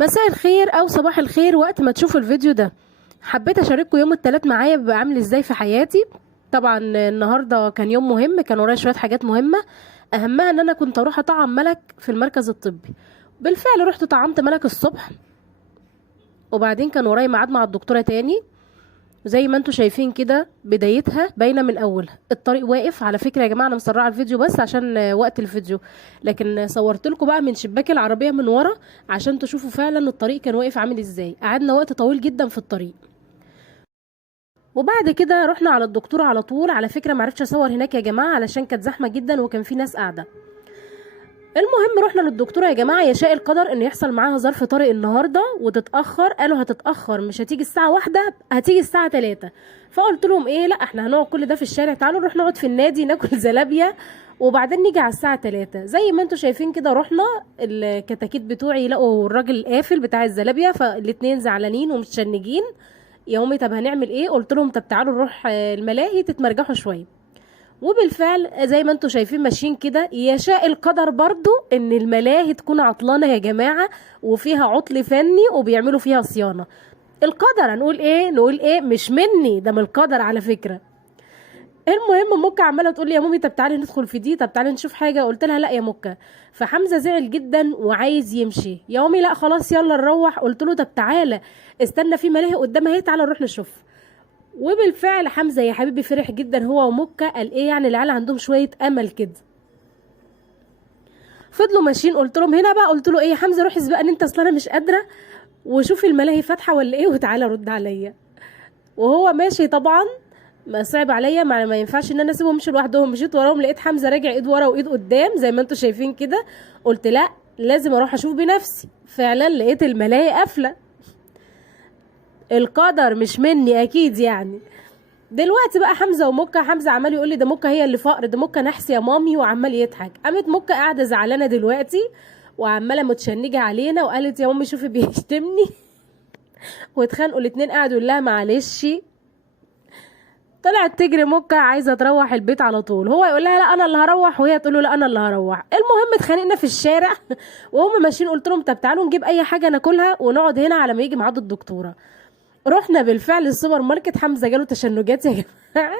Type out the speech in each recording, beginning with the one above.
مساء الخير او صباح الخير وقت ما تشوفوا الفيديو ده. حبيت اشارككم يوم التلات معايا بيبقى عامل ازاي في حياتي. طبعا النهارده كان يوم مهم، كان ورايا شويه حاجات مهمه، اهمها ان انا كنت اروح اطعم ملك في المركز الطبي. بالفعل رحت طعمت ملك الصبح، وبعدين كان ورايا ميعاد مع الدكتوره تاني. زي ما انتوا شايفين كده بدايتها باينه من اولها، الطريق واقف. على فكره يا جماعه انا مسرعه الفيديو بس عشان وقت الفيديو، لكن صورت لكم بقى من شباك العربيه من ورا عشان تشوفوا فعلا الطريق كان واقف عامل ازاي. قعدنا وقت طويل جدا في الطريق، وبعد كده رحنا على الدكتوره على طول. على فكره معرفتش اصور هناك يا جماعه علشان كانت زحمه جدا وكان في ناس قاعده. المهم رحنا للدكتوره يا جماعه، يشاء القدر ان يحصل معاها ظرف طارئ النهارده وتتاخر. قالوا هتتاخر، مش هتيجي الساعه 1، هتيجي الساعه 3. فقلت لهم ايه، لا احنا هنقعد كل ده في الشارع، تعالوا نروح نقعد في النادي ناكل زلابيا وبعدين نيجي على الساعه 3. زي ما انتوا شايفين كده رحنا الكتاكيت بتوعي لقوا الراجل قافل بتاع الزلابيا، فالاتنين زعلانين ومتشنجين. يا امي طب هنعمل ايه؟ قلت لهم طب تعالوا نروح الملاهي تتمرجحوا شويه. وبالفعل زي ما انتوا شايفين ماشيين كده، يشاء القدر برضو ان الملاهي تكون عطلانة يا جماعة وفيها عطل فني وبيعملوا فيها صيانة. القدر هنقول ايه؟ نقول ايه؟ مش مني، ده من القدر على فكرة. المهم مكة عمالة تقول لي يا مامي طب تعالي ندخل في دي، طب تعالي نشوف حاجة. قلت لها لا يا مكة. فحمزة زعل جدا وعايز يمشي. يا مامي لا خلاص يلا نروح. قلت له طب تعالى استنى في ملاهي قدامها اهي، تعالى نروح نشوف. وبالفعل حمزة يا حبيبي فرح جدا هو ومكة. قال ايه يعني العيال عندهم شوية امل كده. فضلوا ماشيين، قلت لهم هنا بقى، قلت له ايه يا حمزة روح اسبقني انت، اصل انا مش قادرة وشوفي الملاهي فاتحة ولا ايه وتعالى رد عليا. وهو ماشي طبعا ما صعب عليا، ما ينفعش ان انا اسيبهم يمشوا لوحدهم. مشيت وراهم لقيت حمزة راجع ايد ورا وايد قدام زي ما انتوا شايفين كده. قلت لا لازم اروح اشوف بنفسي. فعلا لقيت الملاهي قافلة. القدر مش مني اكيد يعني. دلوقتي بقى حمزه ومكه، حمزه عمال يقول لي ده مكه هي اللي فقر، ده مكه نحس يا مامي، وعمال يضحك. قامت مكه قاعده زعلانه دلوقتي وعماله متشنجه علينا وقالت يا مامي شوفي بيشتمني. واتخانقوا الاتنين، قعدوا يقول لها معلش. طلعت تجري مكه عايزه تروح البيت على طول، هو يقول لها لا انا اللي هروح وهي تقول له لا انا اللي هروح. المهم اتخانقنا في الشارع وهم ماشيين. قلت لهم طب تعالوا نجيب اي حاجه ناكلها ونقعد هنا على ما يجي ميعاد الدكتوره. رحنا بالفعل السوبر ماركت. حمزه جاله تشنجات يا جماعه.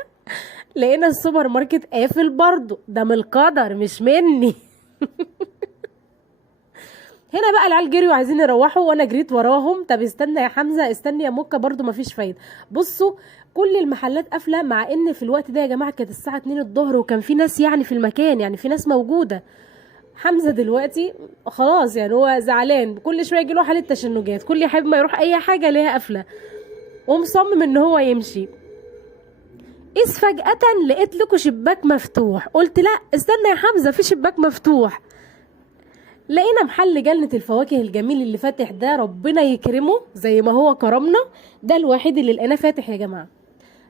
لقينا السوبر ماركت قافل برضه، ده من القدر مش مني. هنا بقى العيال جريوا عايزين يروحوا وانا جريت وراهم. طب استنى يا حمزه، استنى يا مكه، برضه مفيش فايده. بصوا كل المحلات قافله، مع ان في الوقت ده يا جماعه كانت الساعه 2 الظهر وكان في ناس يعني في المكان، يعني في ناس موجوده. حمزه دلوقتي خلاص يعني هو زعلان، كل شويه يجي له حاله تشنجات، كل يحب ما يروح اي حاجه ليها قافله ومصمم ان هو يمشي. إذ فجأة لقيت لكم شباك مفتوح. قلت لا استنى يا حمزة في شباك مفتوح. لقينا محل جنة الفواكه الجميل اللي فاتح ده، ربنا يكرمه زي ما هو كرمنا. ده الوحيد اللي لقيناه فاتح يا جماعة.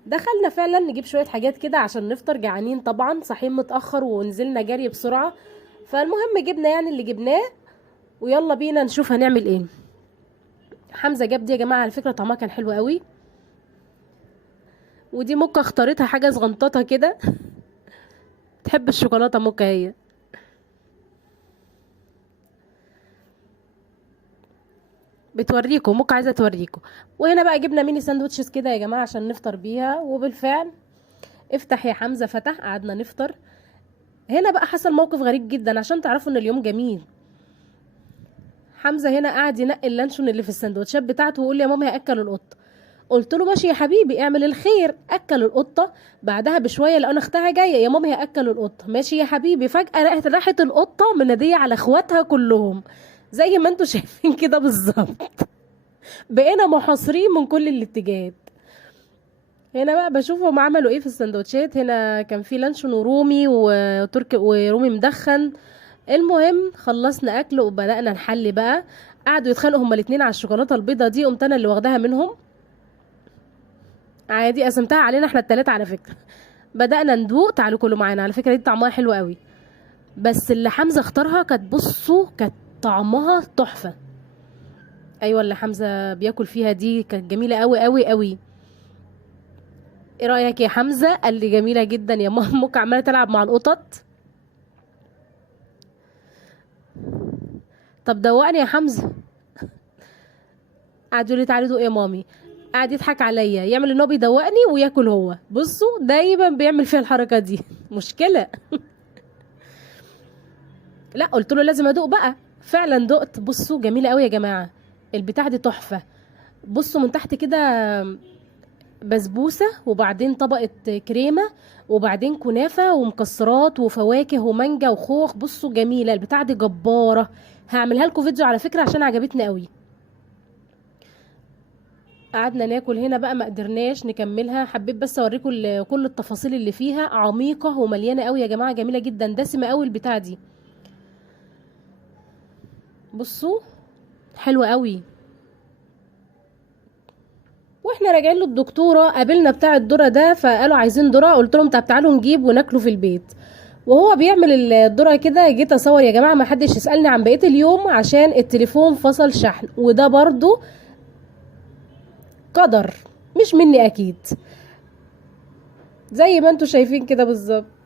دخلنا فعلا نجيب شوية حاجات كده عشان نفطر، جعانين طبعا صاحيين متأخر ونزلنا جري بسرعة. فالمهم جبنا يعني اللي جبناه ويلا بينا نشوف هنعمل ايه. حمزة جاب دي يا جماعة، على فكرة طعمها كان حلو قوي. ودي مكة اختارتها حاجة صغنططة كده. تحب الشوكولاتة مكة هي. بتوريكم ممكن عايزه توريكم. وهنا بقى جبنا ميني ساندوتشز كده يا جماعه عشان نفطر بيها. وبالفعل افتح يا حمزه فتح، قعدنا نفطر. هنا بقى حصل موقف غريب جدا عشان تعرفوا ان اليوم جميل. حمزه هنا قاعد ينقي اللانشون اللي في السندوتشات بتاعته ويقول لي يا مامي هاكل القطه. قلت له ماشي يا حبيبي اعمل الخير، اكل القطه. بعدها بشويه لقينا اختها جايه، يا مامي هاكل القطه. ماشي يا حبيبي. فجاه راحت القطه مناديه على اخواتها كلهم زي ما انتوا شايفين كده بالظبط. بقينا محاصرين من كل الاتجاهات. هنا بقى بشوفهم عملوا ايه في السندوتشات. هنا كان في لانشون ورومي وتركي ورومي مدخن. المهم خلصنا اكل وبدأنا نحلي بقى. قعدوا يتخانقوا هما الاتنين على الشوكولاته البيضه دي، قمت انا اللي واخداها منهم عادي، قسمتها علينا احنا التلاته على فكره. بدأنا ندوق، تعالوا كلوا معانا، على فكره دي طعمها حلو قوي. بس اللي حمزه اختارها كانت، بصوا كانت طعمها تحفه. ايوه اللي حمزه بياكل فيها دي كانت جميله قوي قوي قوي. ايه رأيك يا حمزة؟ قال لي جميلة جدا يا ماما. امك عمالة تلعب مع القطط. طب دوقني يا حمزة. قعد يقول لي تعالي دوق يا مامي، قعد يضحك عليا، يعمل ان هو بيدوقني وياكل هو. بصوا دايما بيعمل فيها الحركه دي. مشكله. لا قلت له لازم ادوق بقى، فعلا دقت. بصوا جميله قوي يا جماعه، البتاع دي تحفه. بصوا من تحت كده بسبوسه، وبعدين طبقه كريمه، وبعدين كنافه ومكسرات وفواكه ومانجا وخوخ. بصوا جميله البتاع دي، جباره. هعملها لكم فيديو على فكره عشان عجبتني قوي. قعدنا ناكل هنا بقى، ما قدرناش نكملها، حبيت بس اوريكم كل التفاصيل اللي فيها، عميقه ومليانه قوي يا جماعه، جميله جدا، دسمه قوي البتاع دي. بصوا حلوه قوي. واحنا راجعين للدكتوره قابلنا بتاع الذره ده، فقالوا عايزين ذره، قلت لهم طب تعالوا نجيب وناكله في البيت. وهو بيعمل الذره كده جيت اصور يا جماعه، ما حدش يسالني عن بقيه اليوم عشان التليفون فصل شحن، وده برضو قدر، مش مني اكيد، زي ما انتوا شايفين كده بالظبط.